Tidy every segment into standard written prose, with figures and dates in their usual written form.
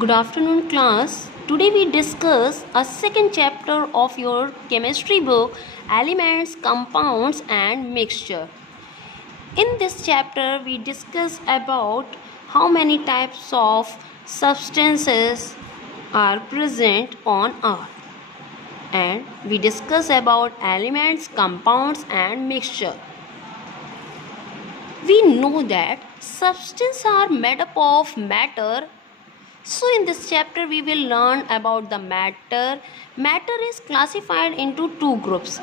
Good afternoon, class. Today we discuss a second chapter of your chemistry book, Elements, Compounds and Mixture. In this chapter, we discuss about how many types of substances are present on Earth. And we discuss about elements, compounds and mixture. We know that substances are made up of matter. So in this chapter we will learn about the matter. Matter is classified into two groups,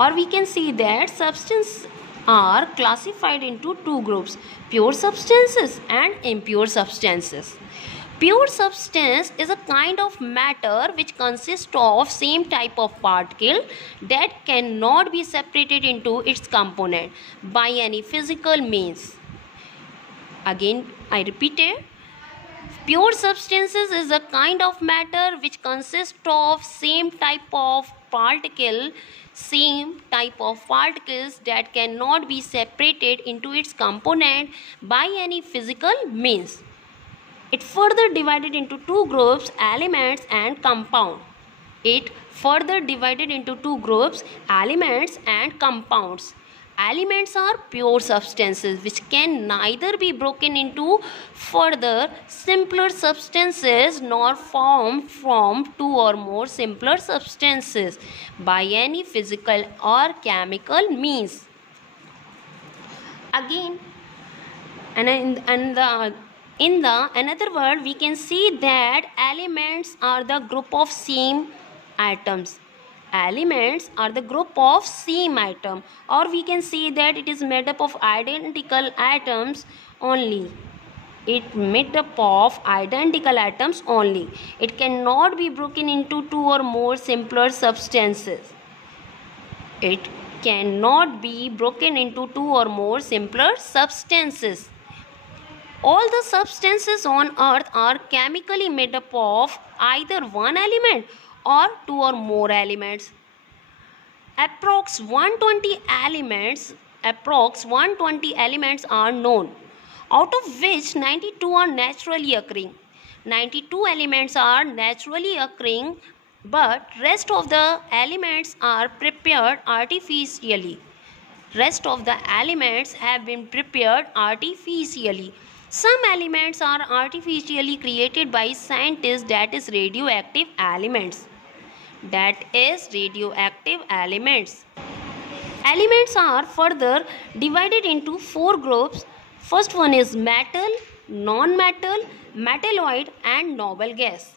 or we can see that substances are classified into two groups: pure substances and impure substances. Pure substance is a kind of matter which consists of same type of particle that cannot be separated into its component by any physical means. Again, I repeat it. Pure substances is a kind of matter which consists of same type of particles that cannot be separated into its component by any physical means. It further divided into two groups, elements and compound. Elements are pure substances which can neither be broken into further simpler substances nor formed from two or more simpler substances by any physical or chemical means. Again, in the another word, we can see that elements are the group of same atoms. Elements are the group of same atom, or we can say that it is made up of identical atoms only. It made up of identical atoms only. It cannot be broken into two or more simpler substances. It cannot be broken into two or more simpler substances. All the substances on earth are chemically made up of either one element or two or more elements. Approx 120 elements are known, out of which 92 are naturally occurring. 92 elements are naturally occurring, but rest of the elements are prepared artificially. Rest of the elements have been prepared artificially. Some elements are artificially created by scientists, that is radioactive elements. Elements are further divided into four groups. First one is metal, non-metal, metalloid and noble gas.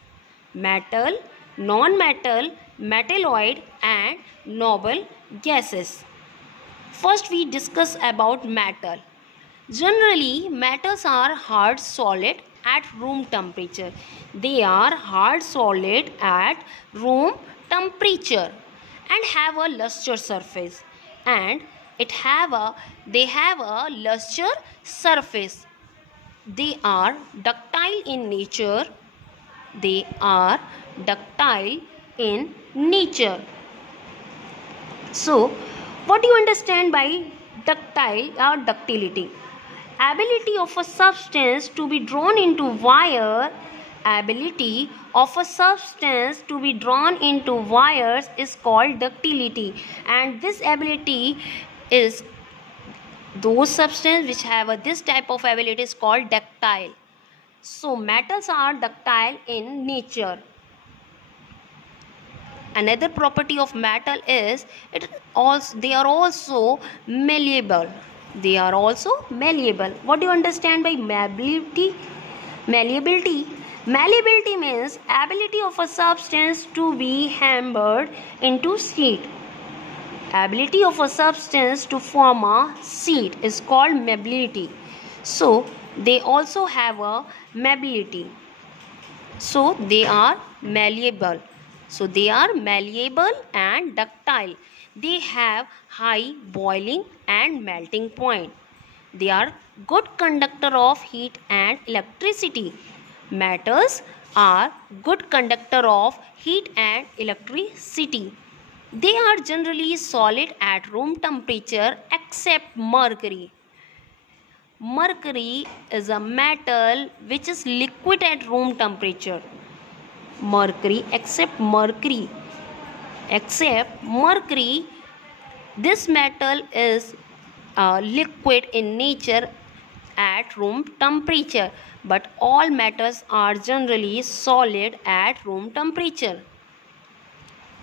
Metal, non-metal, metalloid and noble gases. First we discuss about metal. Generally, metals are hard solid at room temperature. They are hard solid at room temperature and have a luster surface. They have a luster surface. They are ductile in nature. So, what do you understand by ductile or ductility? Ability of a substance to be drawn into wires is called ductility, and this ability is those substances which have this type of ability is called ductile. So metals are ductile in nature. Another property of metal is they are also malleable. What do you understand by malleability? Malleability means ability of a substance to be hammered into sheet. Ability of a substance to form a sheet is called malleability. So they also have a malleability. So they are malleable. And ductile. They have high boiling and melting point. They are good conductor of heat and electricity. Metals are good conductor of heat and electricity. They are generally solid at room temperature except mercury. Mercury is a metal which is liquid at room temperature. Mercury, except Mercury, this metal is liquid in nature at room temperature, but all metals are generally solid at room temperature.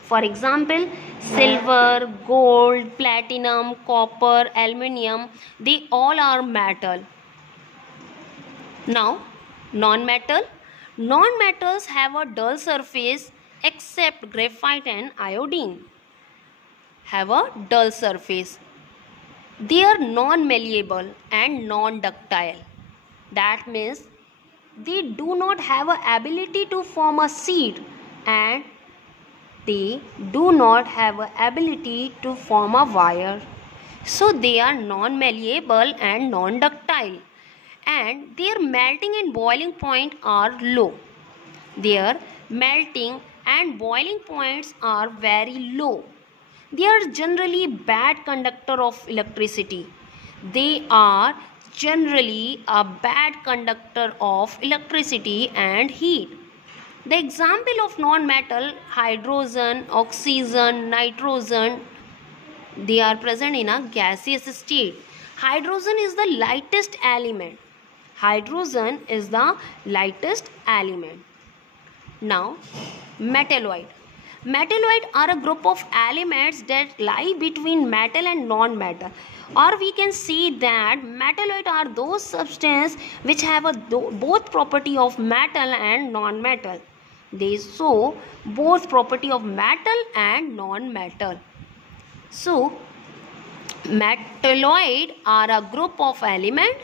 For example, silver, gold, platinum, copper, aluminium, they all are metal. Now, non-metal. Non-metals have a dull surface except graphite and iodine have a dull surface. They are non-malleable and non-ductile. That means they do not have an ability to form a seed and they do not have an ability to form a wire. So they are non-malleable and non-ductile, and their melting and boiling point are low. Their melting and boiling points are very low. They are generally bad conductor of electricity. They are generally a bad conductor of electricity and heat. The example of non-metal, hydrogen, oxygen, nitrogen, they are present in a gaseous state. Hydrogen is the lightest element. Hydrogen is the lightest element. Now, metalloid. Metalloid are a group of elements that lie between metal and non-metal. Or we can see that metalloid are those substances which have both property of metal and non-metal. They show both property of metal and non-metal. So, metalloid are a group of element.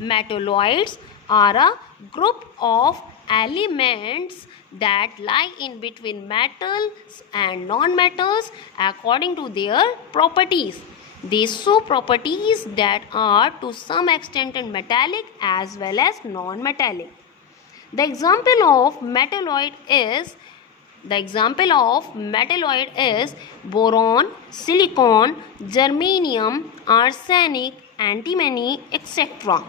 Metalloids are a group of elements that lie in between metals and non-metals according to their properties. They show properties that are to some extent metallic as well as non-metallic. The example of metalloid is boron, silicon, germanium, arsenic, antimony, etc.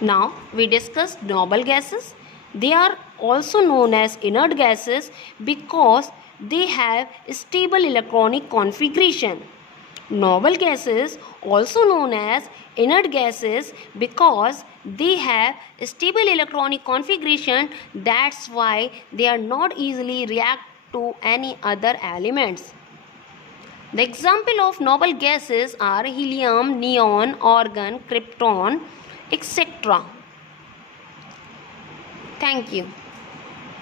Now we discuss noble gases. They are also known as inert gases because they have stable electronic configuration. Noble gases, also known as inert gases, because they have stable electronic configuration. That's why they are not easily react to any other elements. The example of noble gases are helium, neon, argon, krypton, etc. Thank you.